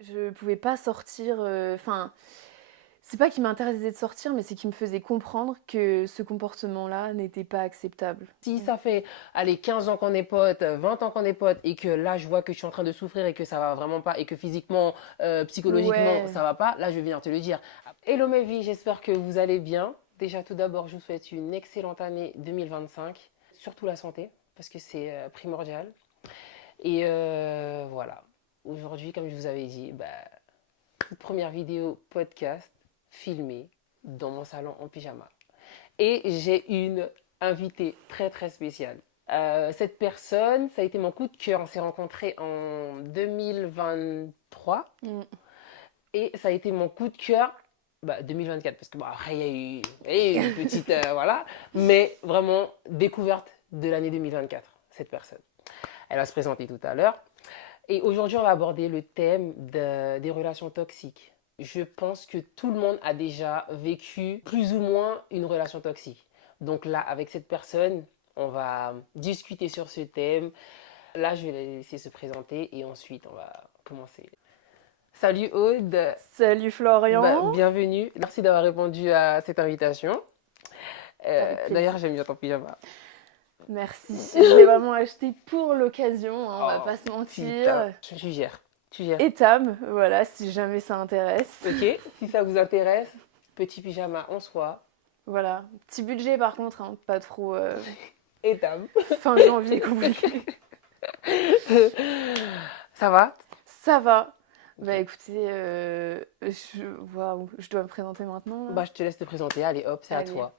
Je pouvais pas sortir, enfin, c'est pas qu'il m'interdisait de sortir, mais c'est qu'il me faisait comprendre que ce comportement-là n'était pas acceptable. Si ça fait, allez, 15 ans qu'on est potes, 20 ans qu'on est potes, et que là, je vois que je suis en train de souffrir et que ça va vraiment pas, et que physiquement, psychologiquement, ça Ouais, va pas, là, je vais venir te le dire. Hello mes vies, j'espère que vous allez bien. Déjà, tout d'abord, je vous souhaite une excellente année 2025, surtout la santé, parce que c'est primordial. Et voilà, aujourd'hui, comme je vous avais dit, bah, toute première vidéo podcast filmée dans mon salon en pyjama. Et j'ai une invitée très très spéciale. Cette personne, ça a été mon coup de cœur. On s'est rencontrés en 2023 mmh, et ça a été mon coup de cœur 2024 parce que bon, après il y a eu une petite voilà, mais vraiment découverte de l'année 2024 cette personne. Elle va se présenter tout à l'heure. Et aujourd'hui, on va aborder le thème des relations toxiques. Je pense que tout le monde a déjà vécu plus ou moins une relation toxique. Donc là, avec cette personne, on va discuter sur ce thème. Là, je vais la laisser se présenter et ensuite, on va commencer. Salut Aude. salut Florian, Bienvenue. Merci d'avoir répondu à cette invitation. avec D'ailleurs, plaisir. j'aime bien ton pyjama. Merci. Je l'ai vraiment acheté pour l'occasion, hein, on va Oh, pas se putain. mentir. Tu gères. Tu gères. Et Tam, voilà, si jamais ça intéresse. Ok, si ça vous intéresse, petit pyjama en soie. Voilà. Petit budget par contre, hein, pas trop Étape. fin janvier compliqué. Ça va? Ça va. Bah Ok. écoutez, waouh, je dois me présenter maintenant là. Bah, je te laisse te présenter. Allez, hop, c'est à Allez. toi.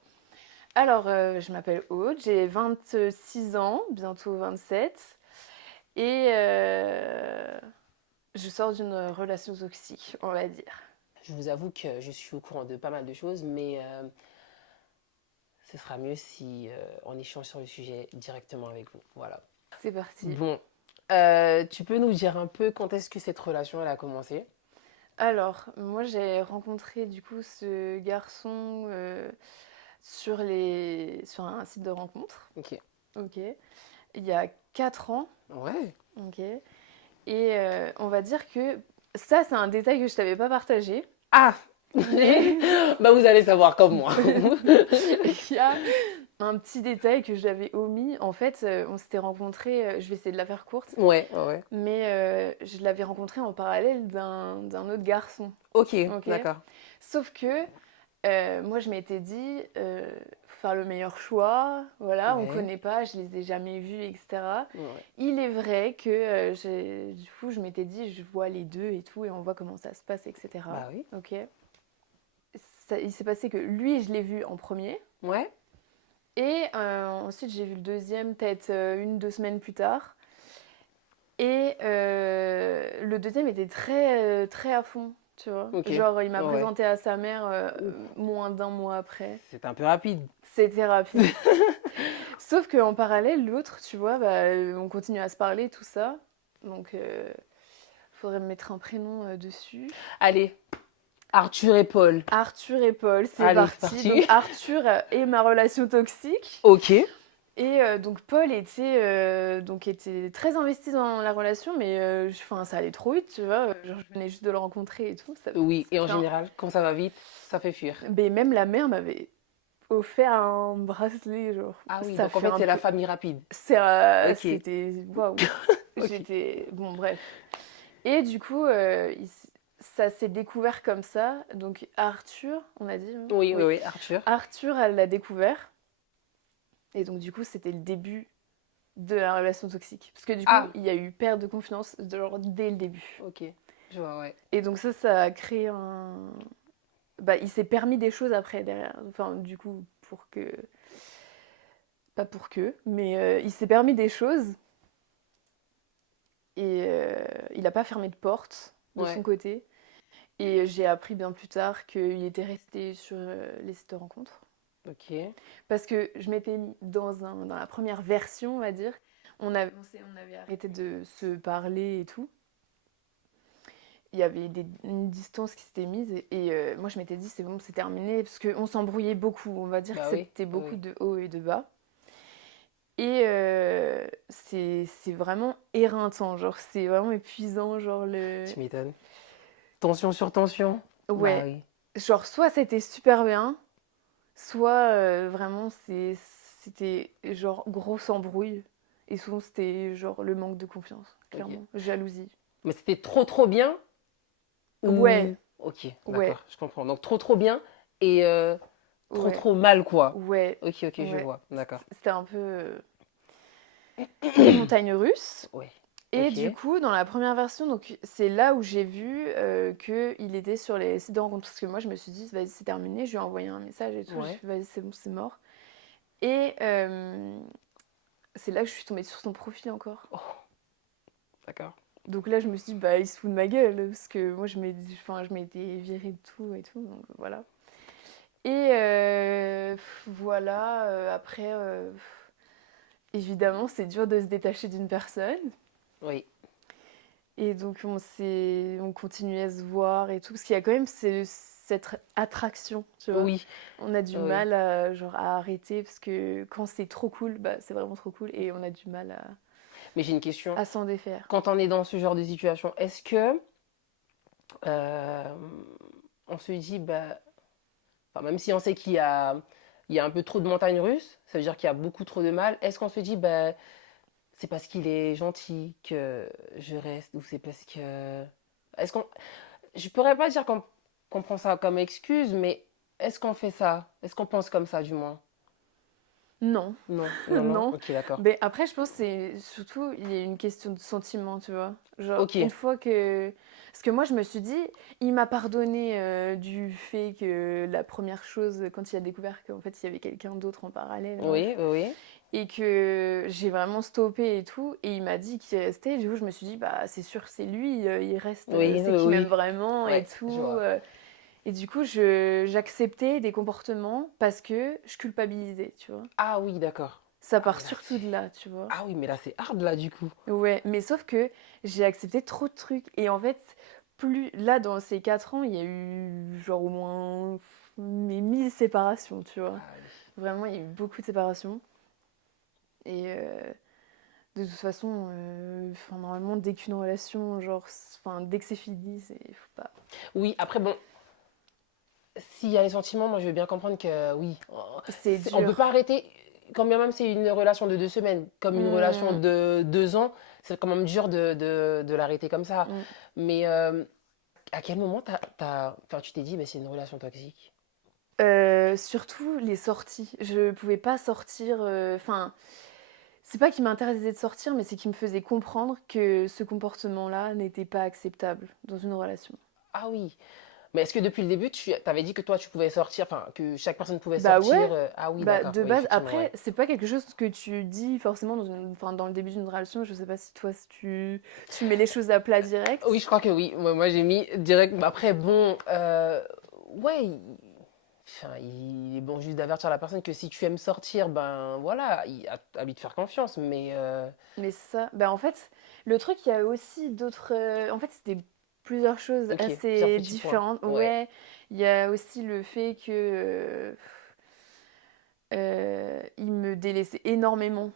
Alors, je m'appelle Aude, j'ai 26 ans, bientôt 27. Et je sors d'une relation toxique, on va dire. Je vous avoue que je suis au courant de pas mal de choses, mais ce sera mieux si on échange sur le sujet directement avec vous. Voilà. C'est parti. Bon, tu peux nous dire un peu quand est-ce que cette relation elle a commencé? Alors, moi j'ai rencontré du coup ce garçon sur un site de rencontre, Ok. ok, il y a 4 ans, Ouais. ok, et on va dire que ça c'est un détail que je t'avais pas partagé, Ah. mais Bah, vous allez savoir comme moi. il y a un petit détail que j'avais omis. En fait, on s'était rencontrés, je vais essayer de la faire courte, Ouais, ouais, ouais. mais je l'avais rencontré en parallèle d'un autre garçon. Ok, Ok. d'accord. Sauf que moi, je m'étais dit, faut faire le meilleur choix. Voilà, on Ouais, connaît pas, je les ai jamais vus, etc. ouais. Il est vrai que du coup, je m'étais dit, je vois les deux et tout, et on voit comment ça se passe, etc. Bah oui. Ok. Il s'est passé que lui, je l'ai vu en premier. Ouais. Et ensuite, j'ai vu le deuxième peut-être 1, 2 semaines plus tard. Et le deuxième était très, très à fond, tu vois. Ok. Genre, il m'a Ouais, ouais. présenté à sa mère Ouh, moins d'un mois après. c'est un peu rapide. C'était rapide. Sauf qu'en parallèle, l'autre, tu vois, bah, on continue à se parler, tout ça. Donc, faudrait me mettre un prénom dessus. Allez, Arthur et Paul. Arthur et Paul, c'est Allez, c'est parti. Donc, parti. Arthur est ma relation toxique. Ok. Et donc Paul était très investi dans la relation, mais enfin, ça allait trop vite, tu vois. Genre, je venais juste de le rencontrer et tout. Oui, Ça et en fait général, quand ça va vite, ça fait fuir. Mais même la mère m'avait offert un bracelet, genre. Ah oui, Ça donc en fait fait, un c'est la peu. famille rapide. Ok. C'était. Waouh! Ok. J'étais. Bon, bref. Et du coup, ça s'est découvert comme ça. Donc Arthur, on a dit, hein. Oui, oui, Oui. oui, Arthur. Arthur, elle l'a découvert. Et donc, du coup, c'était le début de la relation toxique. Parce que du coup, Ah, il y a eu perte de confiance genre, dès le début. ok. Je vois, ouais. Et donc ça a créé un... Bah, il s'est permis des choses après, derrière. Enfin, du coup, pour que... Pas pour que, mais il s'est permis des choses. Et il n'a pas fermé de porte de son Ouais, côté. Et j'ai appris bien plus tard qu'il était resté sur les sites de rencontres. ok. Parce que je m'étais mis dans la première version, on va dire. On avait arrêté de se parler et tout. Il y avait une distance qui s'était mise et moi je m'étais dit c'est bon, c'est terminé parce qu'on s'embrouillait beaucoup, on va dire que Bah oui, c'était oui, beaucoup oui. de haut et de bas. Et c'est vraiment éreintant, genre c'est vraiment épuisant, genre le... Tu m'étonnes. Tension sur tension. Bah Ouais, oui. genre soit c'était super bien, soit vraiment c'était genre grosse embrouille. Et souvent c'était genre le manque de confiance, Ok. clairement. Jalousie. Mais c'était trop trop bien Ouais, ou... Ok, ouais, d'accord, je comprends. Donc trop trop bien et trop ouais, trop mal, quoi. ouais, Ok, ok, je ouais. vois. D'accord. C'était un peu des montagnes russes. Ouais. Et Ok. du coup, dans la première version, donc c'est là où j'ai vu qu'il était sur les sites de rencontres. Parce que moi, je me suis dit, vas-y, c'est terminé. Je lui ai envoyé un message et tout. J'ai Ouais. fait, vas-y, c'est bon, c'est mort. Et c'est là que je suis tombée sur son profil encore. Oh, d'accord. Donc là, je me suis dit, bah, il se fout de ma gueule. Parce que moi, enfin, je m'étais virée de tout et tout. Donc voilà. Et voilà, après, évidemment, c'est dur de se détacher d'une personne. Oui. Et donc, on continuait à se voir et tout. Parce qu'il y a quand même cette attraction, tu vois. Oui. On a du Oui. mal à, genre, à arrêter. Parce que quand c'est trop cool, bah, c'est vraiment trop cool. Et on a du mal Mais j'ai une question. à s'en défaire. Quand on est dans ce genre de situation, est-ce que euh, on se dit, bah, enfin, même si on sait il y a un peu trop de montagnes russes, ça veut dire qu'il y a beaucoup trop de mal, est-ce qu'on se dit, bah, c'est parce qu'il est gentil que je reste ou c'est parce que... Est-ce qu'on... Je pourrais pas dire qu'on prend ça comme excuse, mais est-ce qu'on fait ça? Est-ce qu'on pense comme ça, du moins? Non, Non, non, non. non. Ok, d'accord. Mais après, je pense que c'est surtout, il y a une question de sentiment, tu vois. Genre, Ok, une fois que... Parce que moi, je me suis dit, il m'a pardonné du fait que la première chose, quand il a découvert qu'en fait, il y avait quelqu'un d'autre en parallèle, oui, bref. oui, oui. Et que j'ai vraiment stoppé et tout. Et il m'a dit qu'il restait. Du coup, je me suis dit, bah, c'est sûr, c'est lui, il reste, Oui, c'est oui, qu'il m'aime oui. vraiment et Ouais, je tout. vois. Et du coup, j'acceptais des comportements parce que je culpabilisais, tu vois. Ah oui, d'accord. Ça Ah, part mais là, surtout de là, tu vois. ah oui, mais là, c'est hard, là, du coup. Ouais, mais sauf que j'ai accepté trop de trucs. Et en fait, plus là, dans ces 4 ans, il y a eu genre au moins mais 1000 séparations, tu vois. Ah oui. Vraiment, il y a eu beaucoup de séparations. Et de toute façon, enfin, normalement, dès qu'une relation, genre, enfin, dès que c'est fini, faut pas. Oui, après, bon, s'il y a les sentiments, moi, je veux bien comprendre que oui, C'est on peut pas dur. arrêter, quand bien même c'est une relation de 2 semaines, comme une relation Mm, de 2 ans, c'est quand même dur de l'arrêter comme ça. mm. Mais à quel moment enfin, tu t'es dit, mais c'est une relation toxique? Surtout les sorties. Je pouvais pas sortir. Enfin, c'est pas qu'il m'interdisait de sortir, mais c'est qu'il me faisait comprendre que ce comportement-là n'était pas acceptable dans une relation. Ah oui. Mais est-ce que depuis le début, tu avais dit que toi, tu pouvais sortir, enfin, que chaque personne pouvait Bah ouais, sortir ah oui, bah d'accord, de oui, base. effectivement, Après, ouais. c'est pas quelque chose que tu dis forcément enfin, dans le début d'une relation. Je sais pas si toi, si tu mets les choses à plat Oui, direct. je crois que oui. Moi, j'ai mis direct. Après, bon, ouais, enfin, il est bon juste d'avertir la personne que si tu aimes sortir, ben voilà, à lui de faire confiance. Mais Mais ça, bah en fait, le truc, il y a aussi d'autres. En fait, c'était plusieurs choses ok, plusieurs assez petits points. différentes. Ouais. Ouais, il y a aussi le fait que il me délaissait énormément.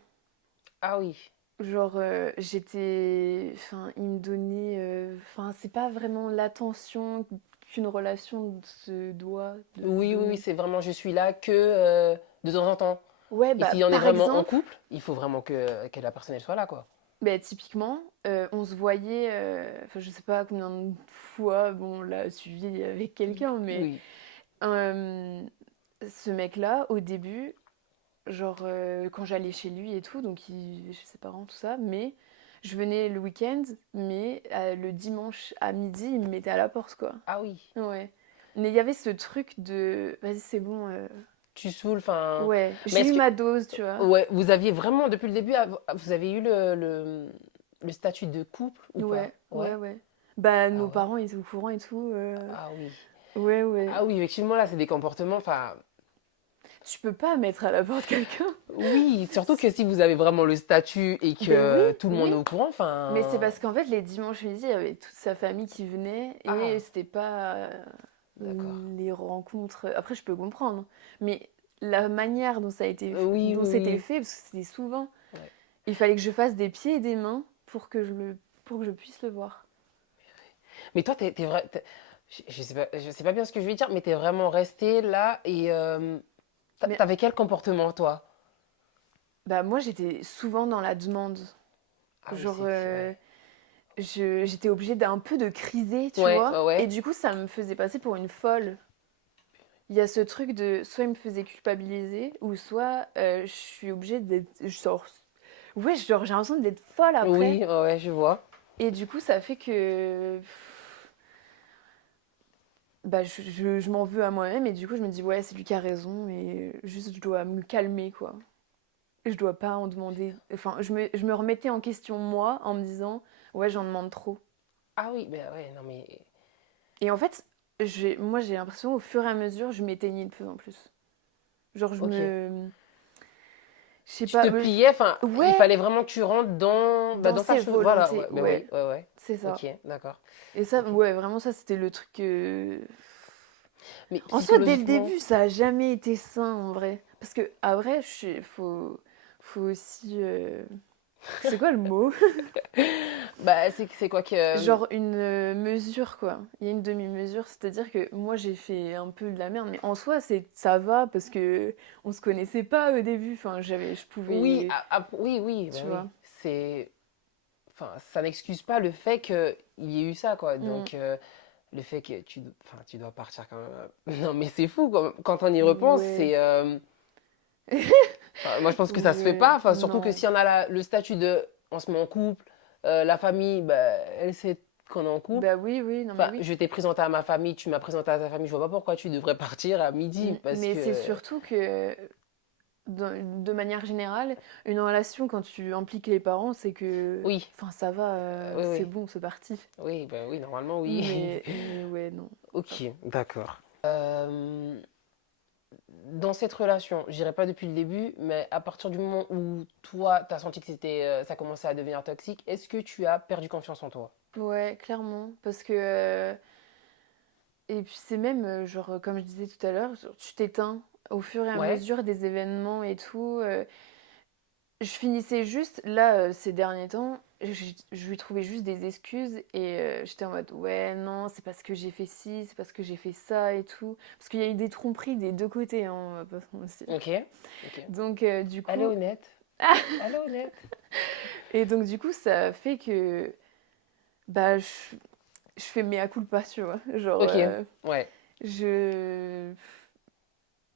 Ah oui. Genre, j'étais. Enfin, il me donnait. Enfin, c'est pas vraiment l'attention qu'une relation se doit de Oui, oui, oui, donner. c'est vraiment je suis là que de temps en temps. Ouais, Et bah, si on est par vraiment en exemple, couple, il faut vraiment que la personne elle soit là, quoi. bah, typiquement, on se voyait. Enfin, je sais pas combien de fois, bon, on l'a suivi avec quelqu'un, mais. Oui. Euh, Ce mec-là, au début, genre quand j'allais chez lui et tout, donc chez ses parents, tout ça, mais je venais le week-end, mais le dimanche à midi, il me mettait à la porte, quoi. Ah oui. Ouais. Mais il y avait ce truc de, vas-y, c'est bon, Tu saoules, enfin. ouais, Mais j'ai est-ce eu que. ma dose, tu vois. Ouais, vous aviez vraiment, depuis le début, vous avez eu le statut de couple ou pas? Ouais, ouais, Ouais. ouais. Bah, Ah nos ouais. parents, ils étaient au courant et tout. Ah oui. Ouais, ouais. Ah oui, effectivement, là, c'est des comportements. Enfin, Tu peux pas mettre à la porte quelqu'un. oui, surtout que si vous avez vraiment le statut et Ben oui, que tout le monde oui. est au courant, Mais c'est enfin. parce qu'en fait, les dimanches midi, il y avait toute sa famille qui venait et Ah, c'était pas d'accord. les rencontres. Après, je peux comprendre, mais la manière dont ça a été, Oui, dont oui, c'était oui. fait, parce que c'était souvent, Ouais. il fallait que je fasse des pieds et des mains pour que je puisse le voir. Mais toi, je sais pas bien ce que je vais dire, mais t'es vraiment resté là et Mais t'avais quel comportement, toi? bah, moi, j'étais souvent dans la demande. Ah oui, Genre, ouais. j'étais obligée d'un peu de criser, tu Ouais, vois. ouais, Et ouais. du coup, ça me faisait passer pour une folle. Il y a ce truc de soit il me faisait culpabiliser, ou soit je suis obligée d'être. Genre, ouais, genre, j'ai l'impression d'être folle après. Oui, ouais, ouais, je vois. Et du coup, ça fait que. Bah, je m'en veux à moi-même, et du coup, je me dis, ouais, c'est lui qui a raison, et juste, je dois me calmer, quoi. Je dois pas en demander. Enfin, je me remettais en question, moi, en me disant, ouais, j'en demande trop. Ah oui, ben ouais, non mais. Et en fait, moi, j'ai l'impression, au fur et à mesure, je m'éteignais de plus en plus. Genre, je Ok. me. Je sais Tu pas. te pliais, enfin, il Ouais, fallait vraiment que tu rentres dans dans ta ses chose. Voilà, volontés, ouais, ben ouais, oui, ouais, ouais. c'est ça. Ok, d'accord. Et ça, Ok. ouais, vraiment, ça, c'était le truc que. Mais En soi, dès le psychologiquement, début, ça a jamais été sain, en vrai. Parce que, à vrai, faut aussi. C'est quoi le mot? bah, c'est quoi que. Genre une mesure, quoi. Il y a une demi-mesure, c'est-à-dire que moi, j'ai fait un peu de la merde, mais en soi, ça va parce que on se connaissait pas au début. Enfin, je Oui, pouvais, oui, oui, tu ben oui. vois. C'est. Enfin, ça n'excuse pas le fait qu'il y ait eu ça, quoi. Mm. Donc, le fait que enfin, tu dois partir quand même. Non, mais c'est fou, quand on y repense, Ouais. c'est. Enfin, moi, je pense que ça se fait Ouais. pas. Enfin, surtout que Non. si on a le statut de on se met en couple, la famille, bah, elle sait qu'on est en couple. Bah oui, oui, non mais Enfin, oui. je t'ai présenté à ma famille, tu m'as présenté à ta famille, je vois pas pourquoi tu devrais partir à midi. Parce Mais c'est que. surtout que, de manière générale, une relation, quand tu impliques les parents, c'est que, Oui, enfin, ça va, oui, c'est oui. bon, c'est parti. Oui, bah oui, normalement, oui. Mais ouais, non. Ok, d'accord. Dans cette relation, je dirais pas depuis le début, mais à partir du moment où toi, tu as senti que ça commençait à devenir toxique, est-ce que tu as perdu confiance en toi? Ouais, clairement. Parce que. Et puis c'est même, genre, comme je disais tout à l'heure, genre, tu t'éteins au fur et à Ouais, mesure des événements et tout. Je finissais juste, là, ces derniers temps, je lui trouvais juste des excuses et j'étais en mode, ouais, non, c'est parce que j'ai fait ci, c'est parce que j'ai fait ça et tout. Parce qu'il y a eu des tromperies des deux côtés, hein, on va pas se mentir. ok, ok. Donc, du Elle est coup. honnête. Elle est honnête. Et donc, du coup, ça fait que. Bah, je fais mea culpa, tu vois. Genre, Ok, ouais, je.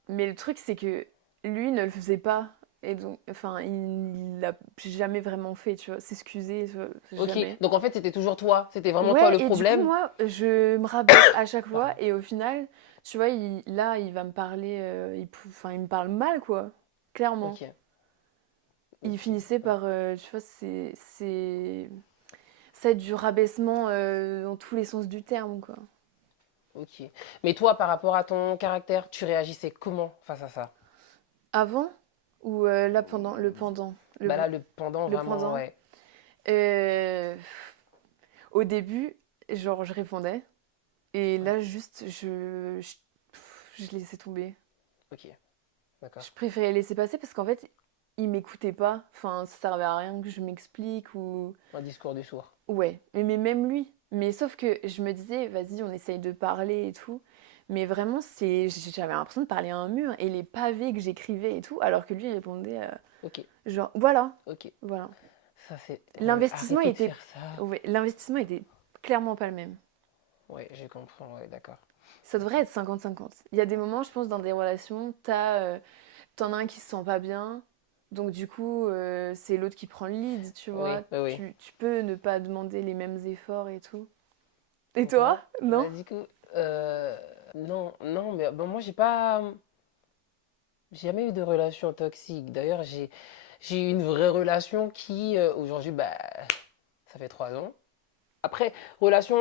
Mais le truc, c'est que lui ne le faisait pas. Et donc, enfin, il l'a jamais vraiment fait, tu vois. S'excuser, tu vois, ok. jamais. Donc en fait, c'était toujours toi. C'était vraiment toi Ouais, le et du coup, problème. moi, je me rabaisse à chaque fois. Pardon. Et au final, tu vois, là, il va me parler. Enfin, il me parle mal, quoi. Clairement. Ok, Il ok, finissait par. Tu vois, c'est du rabaissement dans tous les sens du terme, quoi. ok. Mais toi, par rapport à ton caractère, tu réagissais comment face à ça? Avant ou là, pendant le pendant? Bah là, le pendant, Le vraiment, pendant. ouais. Euh, Au début, genre, je répondais. Et Ouais, là, juste, je laissais tomber. ok, d'accord. Je préférais laisser passer parce qu'en fait, il m'écoutait pas. Enfin, ça servait à rien que je m'explique ou. Un discours du sourd. Ouais, mais même lui. Mais sauf que je me disais, vas-y, on essaye de parler et tout. Mais vraiment, j'avais l'impression de parler à un mur et les pavés que j'écrivais et tout, alors que lui, il répondait Ok, genre, voilà, ok. voilà. Ça, c'est. Ouais, L'investissement arrêtez de était, faire ça. ouais, l'investissement était clairement pas le même. Ouais, je comprends, ouais, d'accord. Ça devrait être 50-50. Il y a des moments, je pense, dans des relations, t'en as un qui se sent pas bien, donc du coup, c'est l'autre qui prend le lead, tu vois. Oui, oui, oui. Tu peux ne pas demander les mêmes efforts et tout. Et toi? Ouais. Non? Bah, du coup, non, non, mais bon, moi, j'ai jamais eu de relation toxique. D'ailleurs, j'ai eu une vraie relation qui, aujourd'hui, bah, ça fait 3 ans. Après, relation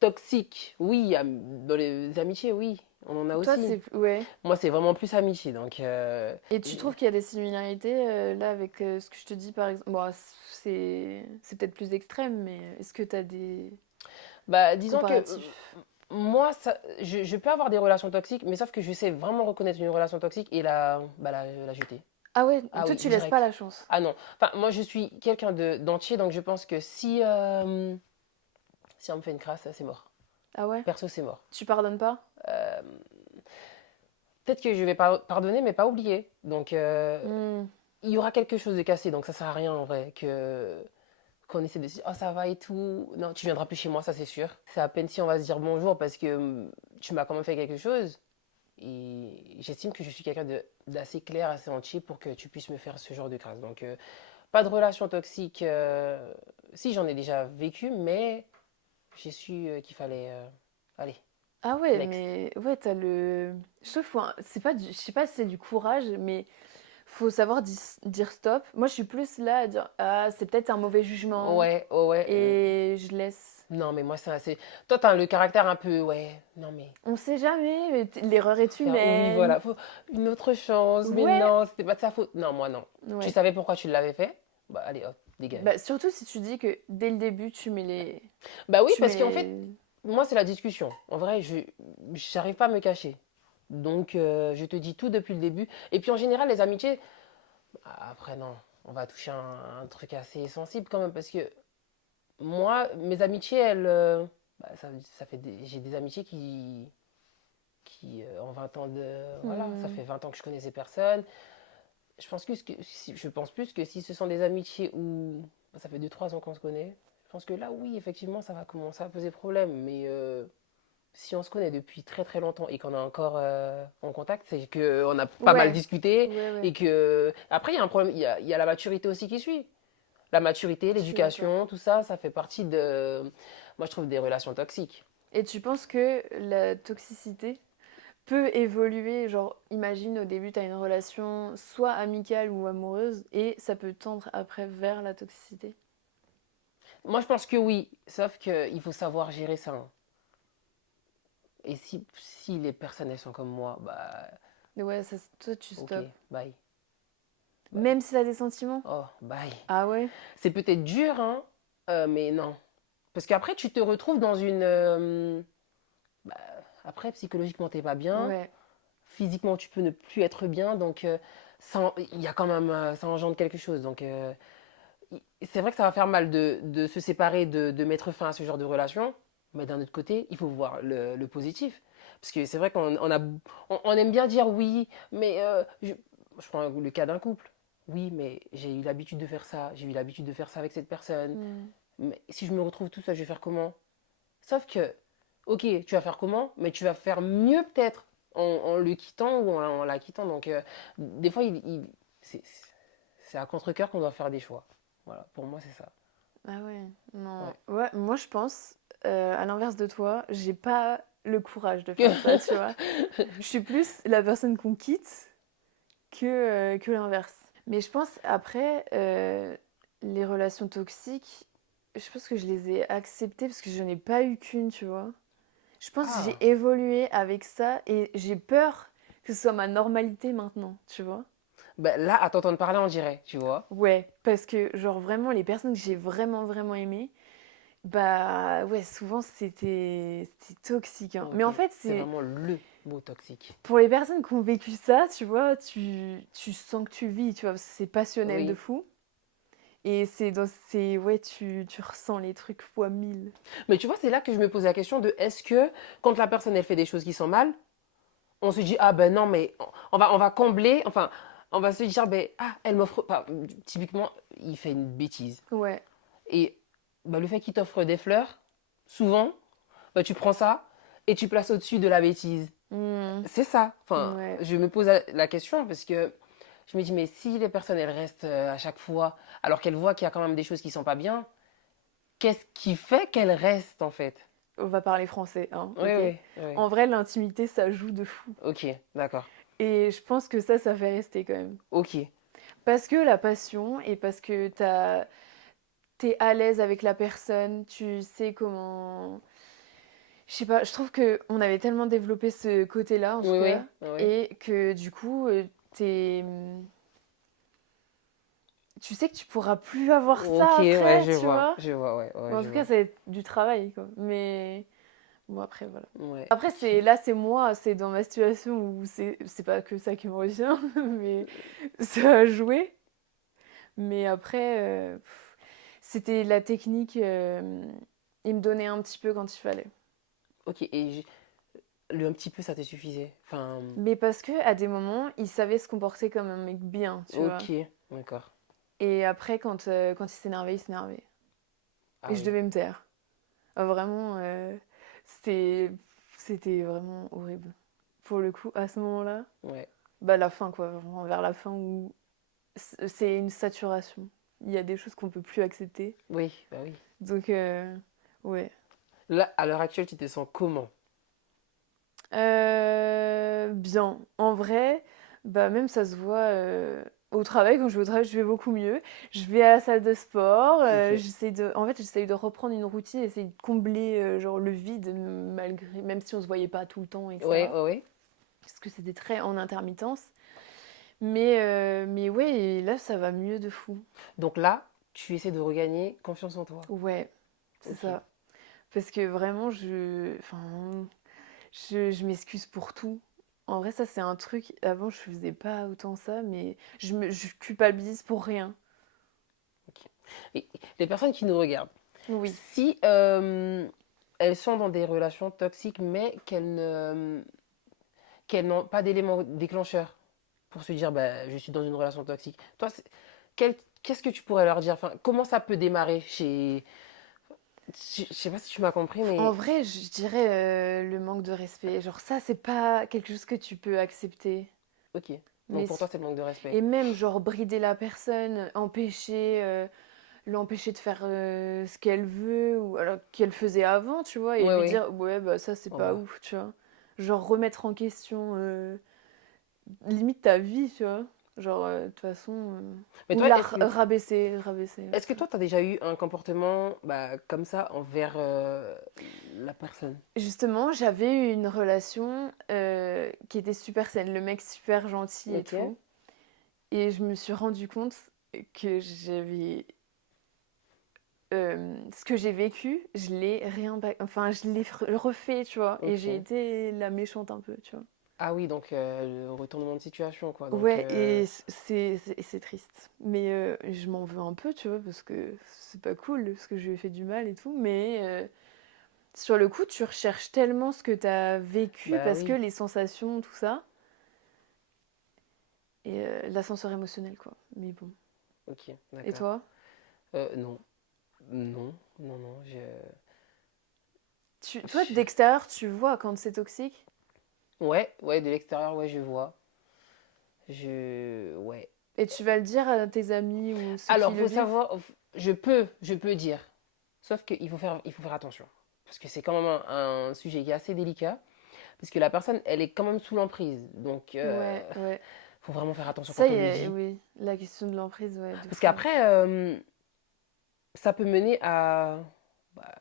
toxique, oui, dans les amitiés, oui, on en a Toi, aussi. c'est. Ouais. Moi, c'est vraiment plus amitié, donc. Et tu trouves qu'il y a des similarités là avec ce que je te dis par exemple? Bon, c'est peut-être plus extrême, mais est-ce que t'as des Bah, disons que comparatifs? moi, je peux avoir des relations toxiques, mais sauf que je sais vraiment reconnaître une relation toxique et la jeter. Ah ouais, Ah toi oui, tu laisses pas direct. la chance. Ah non. Enfin, moi, je suis quelqu'un d'entier, donc je pense que si, Si on me fait une crasse, c'est mort. Ah ouais? Perso, c'est mort. Tu pardonnes pas? Euh, Peut-être que je vais pas pardonner, mais pas oublier. Donc, Hmm. il y aura quelque chose de cassé, donc ça sert à rien en vrai que qu'on essaie de se dire oh ça va et tout. Non, tu viendras plus chez moi, ça c'est sûr. C'est à peine si on va se dire bonjour parce que tu m'as quand même fait quelque chose. Et j'estime que je suis quelqu'un d'assez clair, assez entier pour que tu puisses me faire ce genre de crasse. Donc, pas de relation toxique. Si, j'en ai déjà vécu, mais j'ai su qu'il fallait. Allez, Ah ouais, next. mais ouais, t'as le. Je trouve, c'est pas du... je sais pas si c'est du courage, mais faut savoir dire stop. Moi, je suis plus là à dire, ah, c'est peut-être un mauvais jugement, Ouais, oh ouais. et je laisse. Non, mais moi, c'est assez. Toi, t'as le caractère un peu. Ouais, non, mais. On sait jamais, mais l'erreur est Faire. Oui, humaine. voilà. Une autre chance, mais Ouais, non, c'était pas de sa faute. Non, moi, non. Tu ouais. savais pourquoi tu l'avais fait? Bah, allez, hop, dégage. Bah, surtout si tu dis que dès le début, tu mets les. Bah oui, Tu parce qu'en fait, mets. moi, c'est la discussion. En vrai, je j'arrive pas à me cacher. Donc, je te dis tout depuis le début. Et puis, en général, les amitiés, après, non, on va toucher un truc assez sensible quand même. Parce que moi, mes amitiés, elles. Bah, ça fait j'ai des amitiés qui en 20 ans de. Voilà, ça Hmm. fait 20 ans que je connais ces personnes. Je pense plus que si ce sont des amitiés où. Bah, ça fait 2 3 ans qu'on se connaît. Je pense que là, oui, effectivement, ça va commencer à poser problème. Mais si on se connaît depuis très très longtemps et qu'on est encore en contact, c'est qu'on a pas mal Ouais, discuté ouais, ouais. et que après il y a un problème, il y a la maturité aussi qui suit. La maturité, Je suis d'accord. l'éducation, tout ça, ça fait partie de, moi je trouve des relations toxiques. Et tu penses que la toxicité peut évoluer, genre, imagine au début, tu as une relation soit amicale ou amoureuse, et ça peut tendre après vers la toxicité. Moi je pense que oui, sauf qu'il faut savoir gérer ça, hein. Et si les personnes elles sont comme moi, bah Mais ouais, ça, toi, tu ok, stops. bye, bye. Même si t'as des sentiments? Oh, bye. Ah ouais? C'est peut-être dur, hein, mais non. Parce qu'après tu te retrouves dans une, bah, après psychologiquement t'es pas bien. Ouais. Physiquement tu peux ne plus être bien, donc il y a quand même, ça engendre quelque chose. Donc c'est vrai que ça va faire mal de se séparer, de mettre fin à ce genre de relation, mais d'un autre côté, il faut voir le positif. Parce que c'est vrai on aime bien dire oui, mais je prends le cas d'un couple. Oui, mais j'ai eu l'habitude de faire ça, j'ai eu l'habitude de faire ça avec cette personne. Hmm. Mais si je me retrouve tout ça, je vais faire comment? Sauf que, ok, tu vas faire comment? Mais tu vas faire mieux peut-être en le quittant ou en la quittant. Donc, des fois, c'est c'est à contre-cœur qu'on doit faire des choix. Voilà, pour moi, c'est ça. Ah ouais, non. Ouais. Ouais, moi je pense, à l'inverse de toi, j'ai pas le courage de faire ça, tu vois. Je suis plus la personne qu'on quitte que l'inverse. Mais je pense après, les relations toxiques, je pense que je les ai acceptées parce que je n'ai pas eu qu'une, tu vois. Je pense que Ah, j'ai évolué avec ça et j'ai peur que ce soit ma normalité maintenant, tu vois. ben là, à t'entendre parler, on dirait, tu vois. Ouais, parce que genre vraiment les personnes que j'ai vraiment vraiment aimées, bah ouais, souvent c'était toxique, hein. Mais Ok, en fait, c'est c'est vraiment le mot toxique. pour les personnes qui ont vécu ça, tu vois, tu sens que tu vis, tu vois, parce que c'est passionnel de Oui. fou. Et ouais, tu ressens les trucs fois mille. Mais tu vois, c'est là que je me pose la question de est-ce que quand la personne, elle fait des choses qui sont mal, on se dit, ah ben non, mais on va combler, enfin, on va se dire, ben, ah, elle m'offre pas. Typiquement, il fait une bêtise. Ouais, Et bah, le fait qu'il t'offre des fleurs, souvent, bah, tu prends ça et tu places au-dessus de la bêtise. hmm, C'est ça. Enfin, ouais. je me pose la question parce que je me dis, mais si les personnes, elles restent à chaque fois, alors qu'elles voient qu'il y a quand même des choses qui sont pas bien, qu'est-ce qui fait qu'elles restent en fait? On va parler français, hein, Oui, ok. oui, oui. En vrai, l'intimité, ça joue de fou. Ok, d'accord. Et je pense que ça fait rester quand même. Ok. Parce que la passion et parce que t'es à l'aise avec la personne, tu sais comment. Je sais pas, je trouve que on avait tellement développé ce côté-là, en tout Oui, cas, oui, oui. et que du coup, t'es. Tu sais que tu pourras plus avoir Ok, ça ouais, après, tu vois. je vois, ouais, ouais, Bon, en je tout cas, vois. ça va être du travail, quoi. Mais bon, après, voilà. Ouais. Après, c'est moi, c'est dans ma situation où c'est pas que ça qui me revient, mais ça a joué. Mais après, c'était la technique. Il me donnait un petit peu quand il fallait. Ok, et le un petit peu, ça te suffisait. Enfin, Mais parce que à des moments, il savait se comporter comme un mec bien, tu vois. ok, d'accord. Et après, quand il s'énervait, il s'énervait. Ah Et je oui, devais me taire. Vraiment, c'était, c'était vraiment horrible. Pour le coup, à ce moment-là, ouais. bah la fin, quoi. Vraiment vers la fin où c'est une saturation. Il y a des choses qu'on peut plus accepter. Oui, bah oui. Donc, ouais. Là, à l'heure actuelle, tu te sens comment? Bien. En vrai, bah même ça se voit au travail. Quand je vais au travail, je vais beaucoup mieux. Je vais à la salle de sport. Ok. En fait, j'essaye de reprendre une routine, essayer de combler genre le vide malgré, même si on se voyait pas tout le temps, Ouais, etc. ouais, ouais. Parce que c'était très en intermittence. Mais ouais, et là, ça va mieux de fou. Donc là, tu essaies de regagner confiance en toi. Ouais, c'est Ok. ça. Parce que vraiment, je m'excuse pour tout. En vrai, ça, c'est un truc. Avant, je faisais pas autant ça, mais je culpabilise pour rien. Ok. Et les personnes qui nous regardent, Oui. si elles sont dans des relations toxiques, mais qu'elles n'ont pas d'élément déclencheur pour se dire, bah, je suis dans une relation toxique. Toi, qu'est-ce que tu pourrais leur dire? Enfin, comment ça peut démarrer chez... Je sais pas si tu m'as compris, En mais... vrai, je dirais le manque de respect. Genre, ça, c'est pas quelque chose que tu peux accepter. Ok. Donc Mais, pour toi, c'est le manque de respect. et même, genre, brider la personne, l'empêcher de faire ce qu'elle veut, ou alors qu'elle faisait avant, tu vois, et Ouais, lui ouais. dire, ouais, bah, ça, c'est Au pas revoir. ouf, tu vois. Genre, remettre en question limite ta vie, tu vois. Genre, de toute façon. Mais Ou toi, la rabaisser, ouais, est-ce que tu vois. toi, tu as déjà eu un comportement bah, comme ça envers la personne? Justement, j'avais eu une relation qui était super saine, le mec super gentil et Ok. tout. Et je me suis rendu compte que j'avais. Ce que j'ai vécu, je l'ai enfin, je l'ai refait, tu vois. Et j'ai Ok. été la méchante un peu, tu vois. Ah oui, donc le retournement de situation, quoi. Donc, Ouais, et c'est triste. Mais je m'en veux un peu, tu vois, parce que c'est pas cool, parce que je lui ai fait du mal et tout. Mais sur le coup, tu recherches tellement ce que t'as vécu, bah parce que oui. les sensations, tout ça, et l'ascenseur émotionnel, quoi. Mais bon. Ok, Et d'accord. toi? Non. Non, non, non. Toi, d'extérieur, tu vois quand c'est toxique? Ouais, ouais, de l'extérieur, ouais, je vois. Ouais. Et tu vas le dire à tes amis ou ceux qui Alors, le faut vivent? savoir, je peux dire. Sauf il faut faire attention. Parce que c'est quand même un sujet qui est assez délicat. Parce que la personne, elle est quand même sous l'emprise. Donc, Ouais, ouais. faut vraiment faire attention Ça quand y on lui est, dit. oui. La question de l'emprise, ouais, de Parce fou. qu'après, ça peut mener à. Bah,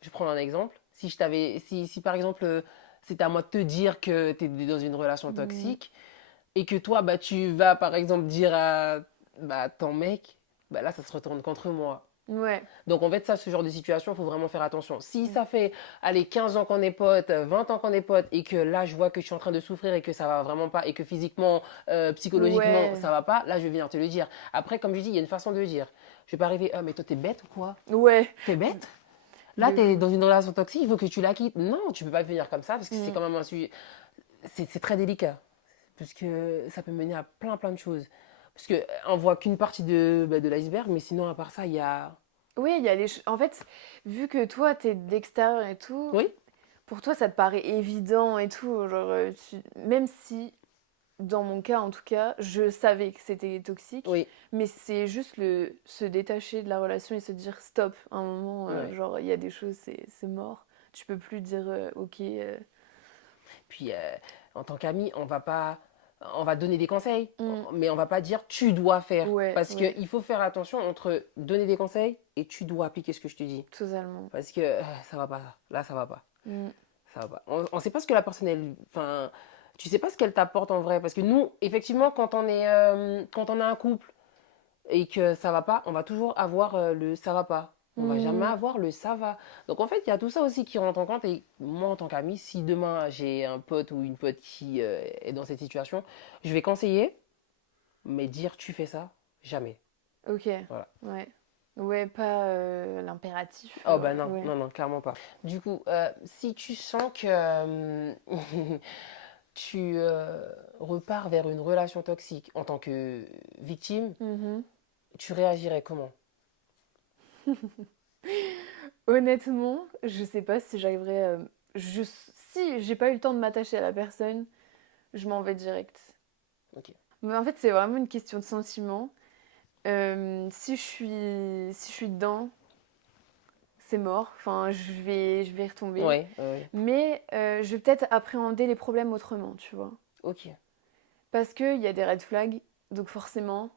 je prends un exemple. Si par exemple, c'était à moi de te dire que tu es dans une relation Mm. toxique et que toi, bah, tu vas par exemple dire à bah, ton mec, bah, là, ça se retourne contre moi. Ouais. Donc en fait, ça, ce genre de situation, il faut vraiment faire attention. Si Mm. ça fait, allez, 15 ans qu'on est potes, 20 ans qu'on est potes, et que là, je vois que je suis en train de souffrir et que ça va vraiment pas, et que physiquement, psychologiquement, Ouais. ça va pas, là, je vais venir te le dire. Après, comme je dis, il y a une façon de le dire. Je vais pas arriver, ah, mais toi, t'es bête ou quoi? Ouais. T'es bête? Là, De t'es fou. dans une relation toxique, il faut que tu la quittes. Non, tu peux pas venir comme ça, parce que c'est Mm. quand même un sujet, c'est très délicat. Parce que ça peut mener à plein, plein de choses. Parce qu'on voit qu'une partie de l'iceberg, mais sinon, à part ça, il y a. Oui, il y a En fait, vu que toi, t'es d'extérieur et tout, Oui, pour toi, ça te paraît évident et tout. Genre, même si, dans mon cas en tout cas, je savais que c'était toxique, oui, mais c'est juste se détacher de la relation et se dire stop. À un moment, ouais. genre, il y a des choses, c'est mort. Tu peux plus dire ok. Puis, en tant qu'ami, on va donner des conseils, Mm. mais on va pas dire tu dois faire. Ouais, Parce ouais, qu'il faut faire attention entre donner des conseils et tu dois appliquer ce que je te dis. totalement. Parce que ça va pas. Là, ça va pas. Mm. Ça va pas. On sait pas ce que la personne, enfin, tu sais pas ce qu'elle t'apporte en vrai. Parce que nous, effectivement, quand on a un couple et que ça va pas, on va toujours avoir le ça va pas. On va jamais Mm. avoir le ça va. Donc en fait, il y a tout ça aussi qui rentre en compte. Et moi, en tant qu'ami, si demain j'ai un pote ou une pote qui est dans cette situation, je vais conseiller, mais dire tu fais ça, jamais. Ok, Voilà. ouais. Ouais, pas l'impératif. Oh bah non, Ouais. non, non, clairement pas. Du coup, si tu sens que tu repars vers une relation toxique en tant que victime, Mhm. tu réagirais comment? Honnêtement, je sais pas si j'arriverai. Si j'ai pas eu le temps de m'attacher à la personne, je m'en vais direct. Ok. Mais en fait, c'est vraiment une question de sentiment. Si je suis dedans, c'est mort. Enfin, je vais y retomber. Ouais, ouais, Mais je vais peut-être appréhender les problèmes autrement, tu vois. ok. Parce qu'il y a des red flags, donc forcément,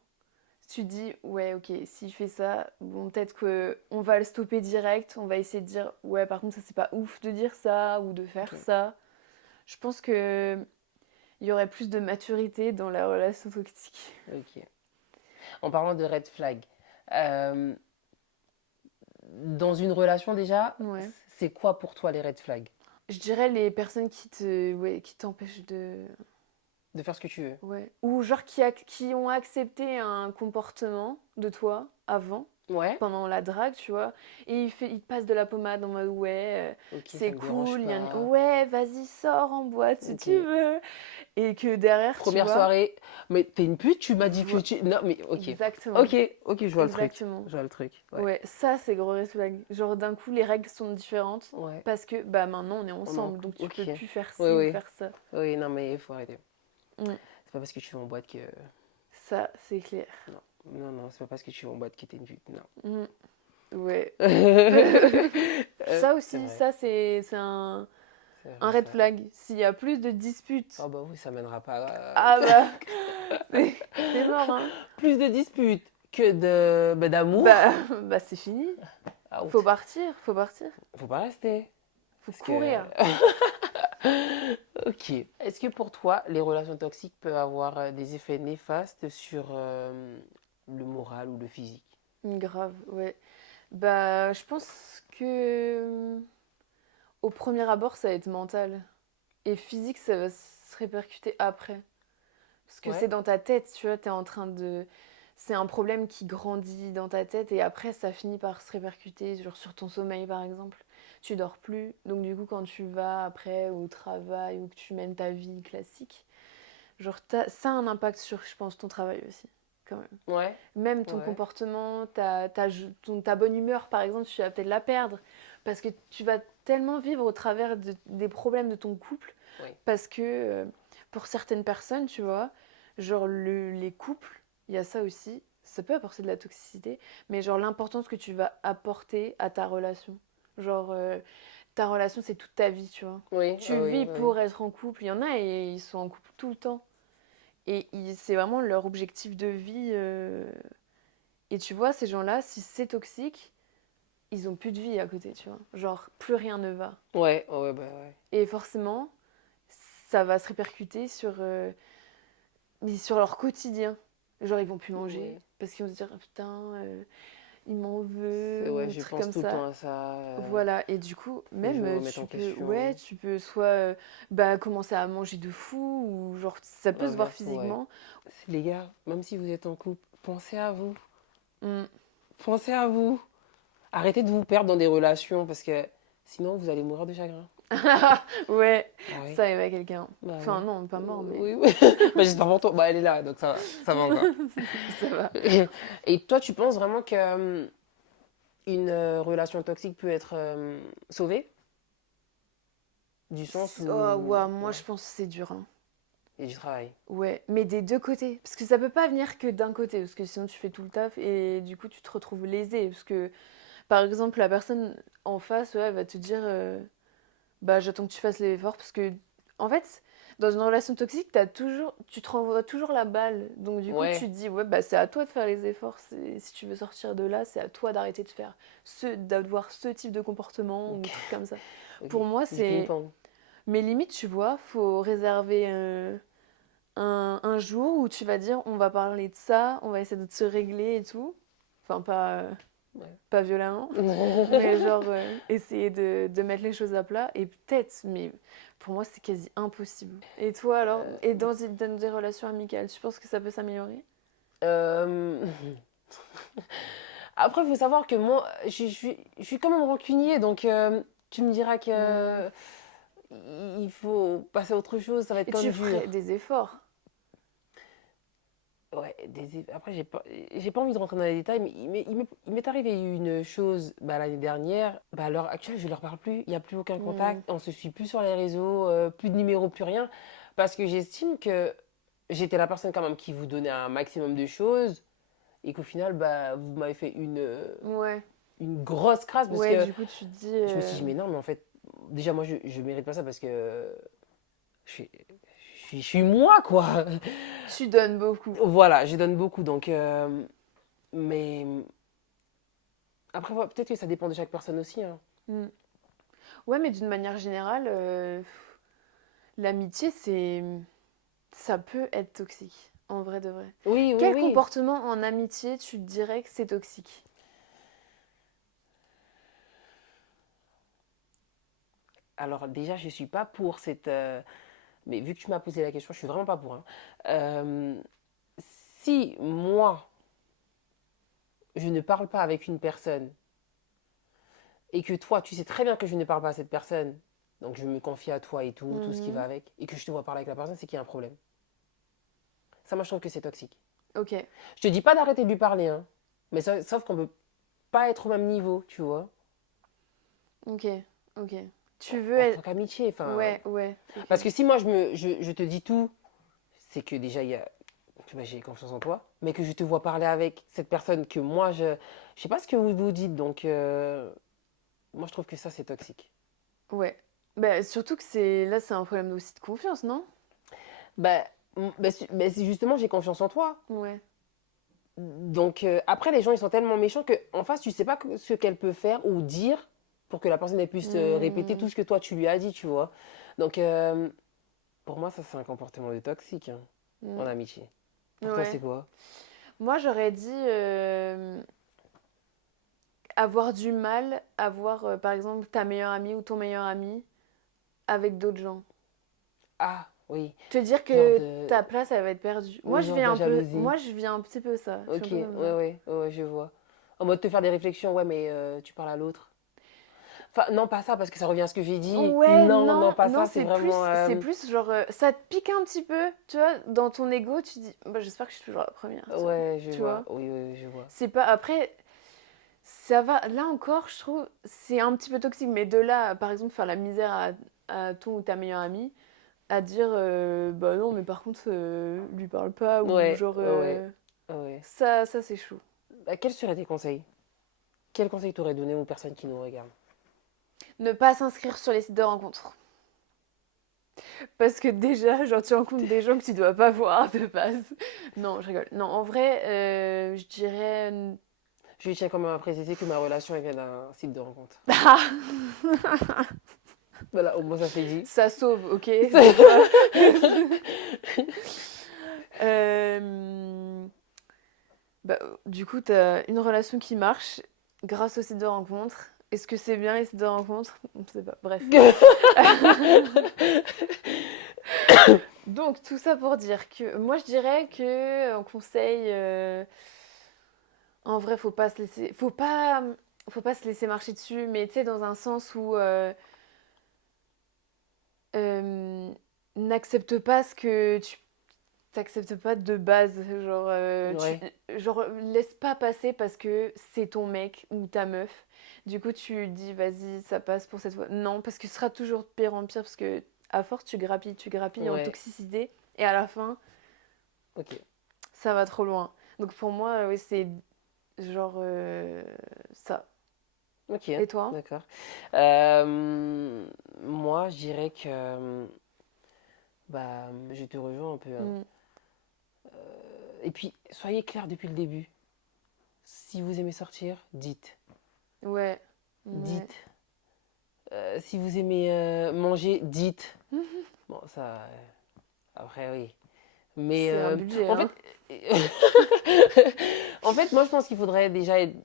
tu te dis, ouais, ok, s'il fait ça, bon, peut-être qu'on va le stopper direct, on va essayer de dire, ouais, par contre, ça c'est pas ouf de dire ça ou de faire Ok, ça. Je pense que il y aurait plus de maturité dans la relation toxique. ok. En parlant de red flag, euh, dans une relation déjà, Ouais. c'est quoi pour toi les red flags? Je dirais les personnes ouais, qui t'empêchent de. De faire ce que tu veux. Ouais. Ou genre qui ont accepté un comportement de toi avant, Ouais, pendant la drague, tu vois, et il te passe de la pommade en mode ouais, ok, ça c'est me dérange cool, pas. ouais, vas-y, sors en boîte si Ok. tu veux. Et que derrière, tu Première vois, soirée, mais t'es une pute, tu m'as dit que vo- tu. Non, mais ok. exactement, Ok, ok, je vois le truc. exactement. Je vois le truc. Ouais. Ouais, ça c'est gros red flag. Genre d'un coup, les règles sont différentes Ouais. parce que bah maintenant on est On est en ensemble, donc couple. tu Ok. peux plus faire Oui, ci ou oui. faire ça. Oui, non, mais il faut arrêter. Mm. C'est pas parce que tu vas en boîte que. Ça, c'est clair. Non. Non, non, c'est pas parce que tu vas en boîte que t'es une pute. Non. Mm. Ouais. Ça C'est aussi, vrai. ça c'est C'est un vrai, red ça. flag. S'il y a plus de disputes, Ah bah oui, ça mènera pas ah bah, c'est c'est mort, hein. plus de disputes que de d'amour. Bah, bah c'est fini. Faut Out. partir, faut partir. Faut pas rester. Faut Parce que. courir. Ok. Est-ce que pour toi, les relations toxiques peuvent avoir des effets néfastes sur le moral ou le physique? Grave, ouais. Bah, je pense que au premier abord, ça va être mental. Et physique, ça va se répercuter après. Parce que c'est Ouais. dans ta tête, tu vois, t'es en train de. C'est un problème qui grandit dans ta tête et après, ça finit par se répercuter genre, sur ton sommeil, par exemple. Tu dors plus. Donc, du coup, quand tu vas après au travail ou que tu mènes ta vie classique, genre, ça a un impact sur, je pense, ton travail aussi, quand même. Ouais. Même ton Ouais. comportement, ta bonne humeur, par exemple, tu vas peut-être la perdre. Parce que tu vas tellement vivre au travers des problèmes de ton couple. Oui. Parce que pour certaines personnes, tu vois, genre les couples, il y a ça aussi. Ça peut apporter de la toxicité, mais genre l'importance que tu vas apporter à ta relation. Genre, ta relation, c'est toute ta vie, tu vois. Oui, Tu oui, vis oui. pour être en couple. Il y en a et ils sont en couple tout le temps. Et c'est vraiment leur objectif de vie. Et tu vois, ces gens-là, si c'est toxique, ils ont plus de vie à côté, tu vois. Genre, plus rien ne va. Ouais, ouais, bah ouais. Et forcément, ça va se répercuter mais sur leur quotidien. Genre, ils vont plus manger Ouais. parce qu'ils vont se dire, ah, putain, il m'en veut, Ouais, ou je trucs pense comme tout le ça. temps à ça. Voilà, et du coup, Faut que je même me remette tu en peux, question. ouais, tu peux soit bah, commencer à manger de fou, ou genre, ça peut se voir L'inverse, ouais. physiquement. Les gars, même si vous êtes en couple, pensez à vous. Mm. Pensez à vous. Arrêtez de vous perdre dans des relations parce que sinon vous allez mourir de chagrin. Ouais, Ah oui. ça arrive à quelqu'un. Bah Enfin, oui. non, pas mort, mais Oui, oui. Bah, j'espère pour toi. Bah, elle est là, donc ça va encore. ça va. Et toi, tu penses vraiment que une relation toxique peut être sauvée? Du sens Oh, où. ouais, moi, Ouais, je pense que c'est dur, hein. il y a du travail. Ouais, mais des deux côtés. Parce que ça peut pas venir que d'un côté, parce que sinon tu fais tout le taf et du coup tu te retrouves lésé. Parce que, par exemple, la personne en face, ouais, elle va te dire bah j'attends que tu fasses l'effort. Parce que, en fait, dans une relation toxique, tu te renvoies toujours la balle. Donc du coup, tu Ouais, te dis, ouais, bah c'est à toi de faire les efforts. Si tu veux sortir de là, c'est à toi d'arrêter de faire d'avoir ce type de comportement ou ok, trucs comme ça. ok. Pour moi, Du c'est. ping-pong. Mais limite, tu vois, faut réserver. Un jour où tu vas dire on va parler de ça, on va essayer de se régler et tout. Enfin, Ouais. pas violemment, mais genre essayer de mettre les choses à plat. Et peut-être, mais pour moi, c'est quasi impossible. Et toi alors? Euh, Et dans des relations amicales, tu penses que ça peut s'améliorer? euh, Après, il faut savoir que moi, je suis quand même rancunier, donc tu me diras que il faut passer à autre chose, ça va être Et quand tu même ferais dur. des efforts. Ouais, après, j'ai pas envie de rentrer dans les détails, mais il m'est arrivé une chose bah, l'année dernière. Bah, à l'heure actuelle, je leur parle plus, il n'y a plus aucun Mm. contact, on se suit plus sur les réseaux, plus de numéros, plus rien, parce que j'estime que j'étais la personne quand même qui vous donnait un maximum de choses, et qu'au final, bah, vous m'avez fait Ouais. une grosse crasse, parce Ouais, que du coup, tu te dis. je me suis dit, mais non, mais en fait, déjà, moi, je mérite pas ça, parce que je suis, je suis moi, quoi. Tu donnes beaucoup. Voilà, je donne beaucoup, donc... mais après, peut-être que ça dépend de chaque personne aussi, hein. Mm. Ouais, mais d'une manière générale, l'amitié, ça peut être toxique, en vrai de vrai. Oui, oui, Quel oui. comportement en amitié tu te dirais que c'est toxique? Alors déjà, je suis pas pour cette... mais vu que tu m'as posé la question, je suis vraiment pas pour, hein. Euh, Si moi, je ne parle pas avec une personne et que toi, tu sais très bien que je ne parle pas à cette personne, donc je me confie à toi et tout, tout ce qui Mhm. va avec, et que je te vois parler avec la personne, c'est qu'il y a un problème. Ça, moi, je trouve que c'est toxique. Ok, Je te dis pas d'arrêter de lui parler, hein, mais sauf qu'on peut pas être au même niveau, tu vois, ok, ok. Tu veux en tant être... qu'amitié, enfin... Ouais, ouais, ok. Parce que si moi, je te dis tout, c'est que déjà, bah, j'ai confiance en toi, mais que je te vois parler avec cette personne que moi, je sais pas ce que vous vous dites, donc moi, je trouve que ça, c'est toxique. Ouais. Bah, surtout que c'est... Là, c'est un problème aussi de confiance, non? Bah, bah, c'est justement, j'ai confiance en toi. Ouais. Donc, après, les gens, ils sont tellement méchants qu'en face, tu sais pas ce qu'elle peut faire ou dire pour que la personne elle puisse répéter tout Hmm. ce que toi, tu lui as dit, tu vois. Donc, pour moi, ça, c'est un comportement de toxique, hein, Hmm. en amitié. Pour toi, c'est Ouais. quoi? Moi, j'aurais dit avoir du mal à voir, par exemple, ta meilleure amie ou ton meilleur ami avec d'autres gens. Ah, oui, Te dire genre que de... ta place, elle va être perdue. Oui, genre de la jalousie. Moi, je vis un petit peu ça. Je suis un Ok, peu comme ouais, ça. ouais, ouais, ouais, je vois. En mode te faire des réflexions, ouais, mais tu parles à l'autre. Enfin, non, pas ça, parce que ça revient à ce que j'ai dit. Ouais, Non, non, non, pas non, ça, c'est vraiment... c'est plus genre, ça te pique un petit peu, tu vois, dans ton ego, tu dis, bah, j'espère que je suis toujours la première, Ouais, je tu vois. vois. Oui, oui, je vois. C'est pas, après, ça va, là encore, je trouve, c'est un petit peu toxique, mais de là, par exemple, faire la misère à ton ou ta meilleure amie, à dire, bah non, mais par contre, lui parle pas, ou Ouais, genre, ouais, ouais. ça c'est chaud. Bah, quels seraient tes conseils? Quels conseils t'aurais donné aux personnes qui nous regardent? Ne pas s'inscrire sur les sites de rencontres. Parce que déjà, genre, tu rencontres des gens que tu dois pas voir de base. Non, je rigole. Non, en vrai, je dirais. Je tiens quand même à préciser que ma relation elle vient d'un site de rencontre. Ah, Voilà, au moins ça c'est dit. ça sauve, ok? Des fois. Euh, Bah, du coup, t'as une relation qui marche grâce aux sites de rencontres. Est-ce que c'est bien les sites de rencontres? On ne sait pas. Bref. Donc, tout ça pour dire que moi, je dirais que on conseille. En vrai, faut pas se laisser marcher dessus, mais tu sais, dans un sens où euh, n'accepte pas ce que tu t'acceptes pas de base. Genre, Ouais, genre, laisse pas passer parce que c'est ton mec ou ta meuf. Du coup, tu dis, vas-y, ça passe pour cette fois. Non, parce que ce sera toujours de pire en pire, parce que à force, tu grappilles en ouais, toxicité, et à la fin, ok. ça va trop loin. Donc pour moi, oui, c'est genre ça. Ok, Et toi? d'accord. Moi, je dirais que bah, je te rejoins un peu, hein. Mm. Et puis, soyez clair depuis le début. Si vous aimez sortir, dites. Ouais. Ouais. Dites. Si vous aimez manger, dites. Bon, ça, après, oui. Mais C'est un budget, en fait, hein. en fait, moi, je pense qu'il faudrait déjà être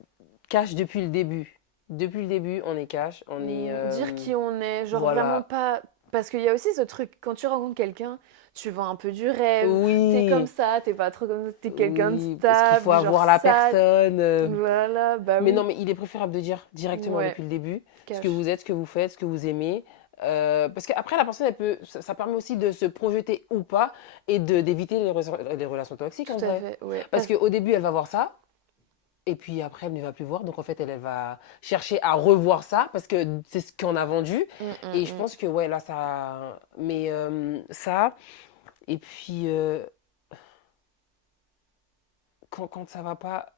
cash depuis le début. Depuis le début, on est cash. On est. Dire qui on est, genre vraiment Voilà. pas. Parce qu'il y a aussi ce truc, quand tu rencontres quelqu'un, tu vends un peu du rêve. T'es Oui, comme ça, t'es pas trop comme ça, t'es quelqu'un de oui, parce qu'il faut stable, genre avoir la ça. personne. Voilà, bah Mais non, oui. mais il est préférable de dire directement Ouais, depuis le début ce que cash. vous êtes, ce que vous faites, ce que vous aimez. Parce qu'après, la personne, ça permet aussi de se projeter ou pas et d'éviter les relations toxiques en Tout à vrai. fait, ouais. Parce qu'au début, elle va voir ça. Et puis après, elle ne va plus voir. Donc en fait, elle va chercher à revoir ça parce que c'est ce qu'on a vendu. Et je pense que, ouais, là, ça. Mais ça. Et puis, quand ça va pas,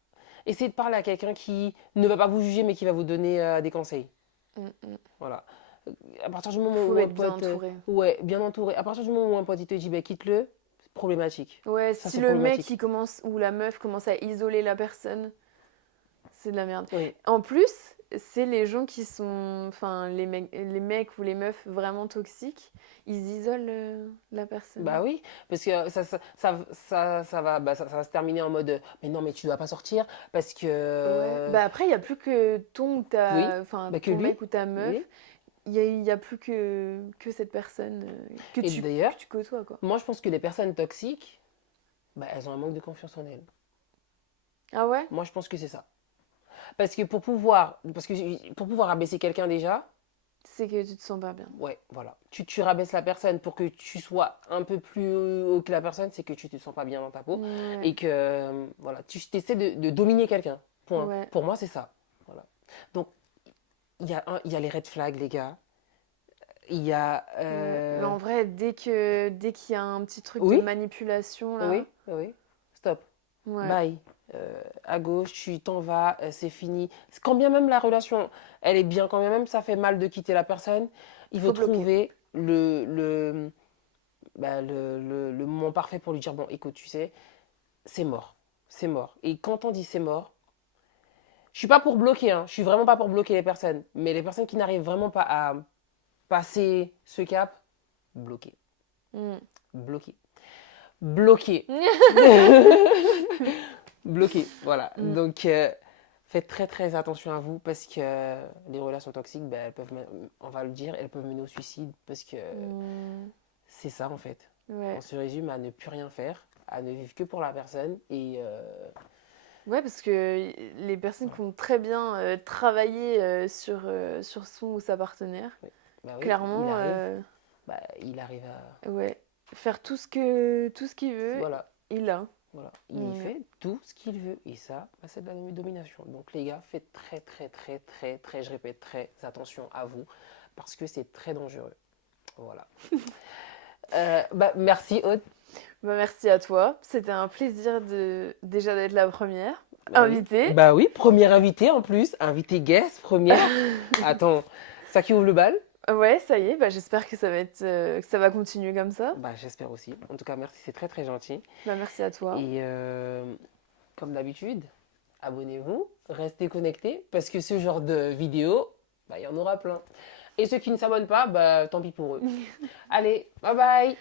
essayez de parler à quelqu'un qui ne va pas vous juger, mais qui va vous donner des conseils. Mm, mm. Voilà. À partir du moment Faut où un être bien pote. entouré. Ouais, bien entouré. À partir du moment où un pote il te dit, bah, quitte-le, c'est problématique. Ouais, Ça, si c'est le mec problématique. il commence ou la meuf commence à isoler la personne, c'est de la merde. Oui. En plus, c'est les gens qui sont, enfin les mecs ou les meufs vraiment toxiques, ils isolent la personne. Bah oui, parce que ça va se terminer en mode mais non, mais tu dois pas sortir parce Ouais. que. Bah après, il y a plus que Oui, enfin bah que ton lui. mec ou ta meuf. Oui. Il y a plus que cette personne Et que d'ailleurs, tu côtoies quoi. moi je pense que les personnes toxiques, bah, elles ont un manque de confiance en elles. Ah ouais? Moi je pense que c'est ça. Parce que pour pouvoir abaisser quelqu'un déjà, C'est que tu te sens pas bien. ouais, voilà. Tu rabaisses la personne pour que tu sois un peu plus haut que la personne, c'est que tu te sens pas bien dans ta peau Ouais. et que voilà, tu essaies de dominer quelqu'un. Point. Ouais. Pour moi, c'est ça. Voilà. Donc, il y a les red flags, les gars. Il y a. Ouais. Mais en vrai, dès qu'il y a un petit truc de Oui, manipulation là, oui, oui. Stop. ouais, Bye. À gauche, tu t'en vas, c'est fini. Quand bien même la relation, elle est bien, quand bien même ça fait mal de quitter la personne, il faut faut bloquer. trouver le moment parfait pour lui dire, bon, écoute, tu sais, c'est mort. C'est mort. Et quand on dit c'est mort, je suis pas pour bloquer, hein, je suis vraiment pas pour bloquer les personnes. Mais les personnes qui n'arrivent vraiment pas à passer ce cap, bloquer. Mm. Bloquer. Bloquer. Bloqué, voilà. Mm. Donc, faites très très attention à vous parce que les relations toxiques, ben, on va le dire, elles peuvent mener au suicide parce que Mm. c'est ça en fait. On Ouais. se résume à ne plus rien faire, à ne vivre que pour la personne et Ouais, parce que les personnes qui ont très bien travaillé sur son ou sa partenaire, bah oui, clairement, il arrive à ouais, faire tout ce qu'il veut, voilà, il a. voilà, il Ouais. fait tout ce qu'il veut et ça, bah, c'est de la domination. Donc les gars, faites très très très très très, je répète, très attention à vous parce que c'est très dangereux. Voilà. Bah, merci Aude. Bah, merci à toi. C'était un plaisir déjà d'être la première Bah oui. invitée. Bah oui, première invitée en plus, invitée guest, première. Attends, ça qui ouvre le bal. Ouais, ça y est, bah, j'espère que ça va être, que ça va continuer comme ça. Bah j'espère aussi. En tout cas, merci, c'est très très gentil. Bah, merci à toi. Et comme d'habitude, abonnez-vous, restez connectés parce que ce genre de vidéos, bah il y en aura plein. Et ceux qui ne s'abonnent pas, bah tant pis pour eux. Allez, bye bye.